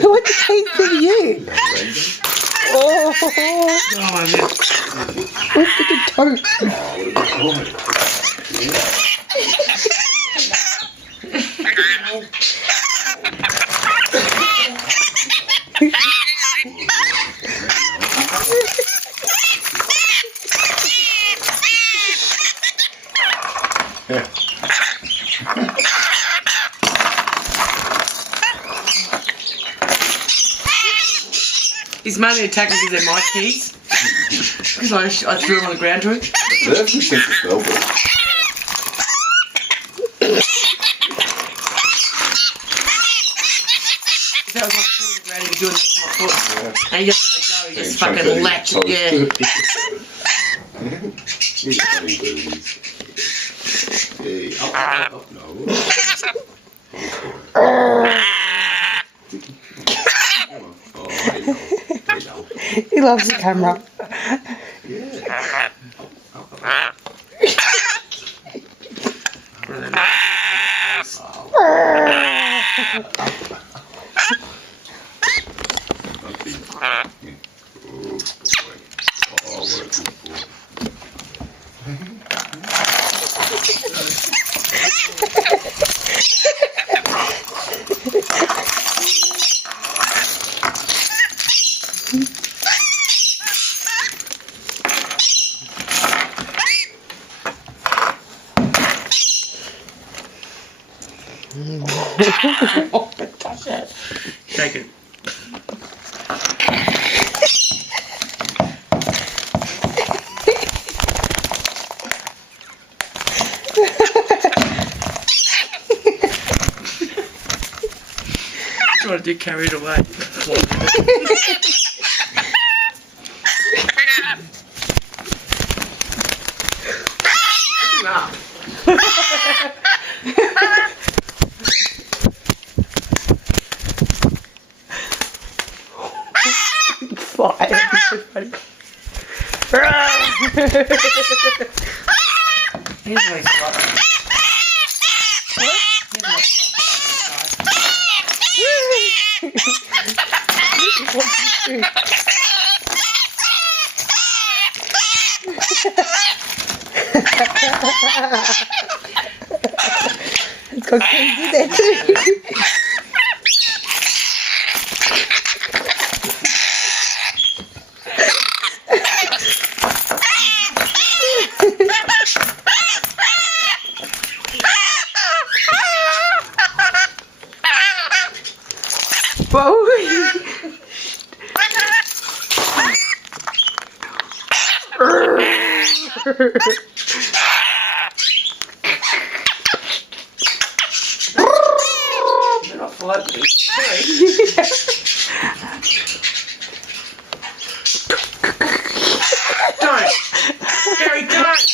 What did he do to you? Oh, what's the good toast? His mum attacked me because they're my keys. Because I threw them on the ground to him. That's the sense of smell, but That was like putting the ground, he was doing that to my foot. Yeah. And he doesn't let go, he just fucking latched it, yeah. He loves the camera. Oh, touch that. Shake it. Trying to carry it away. Fine. Here's what he's got. It's got crazy there too. Whoa! They're not floating. Don't! Gary, don't!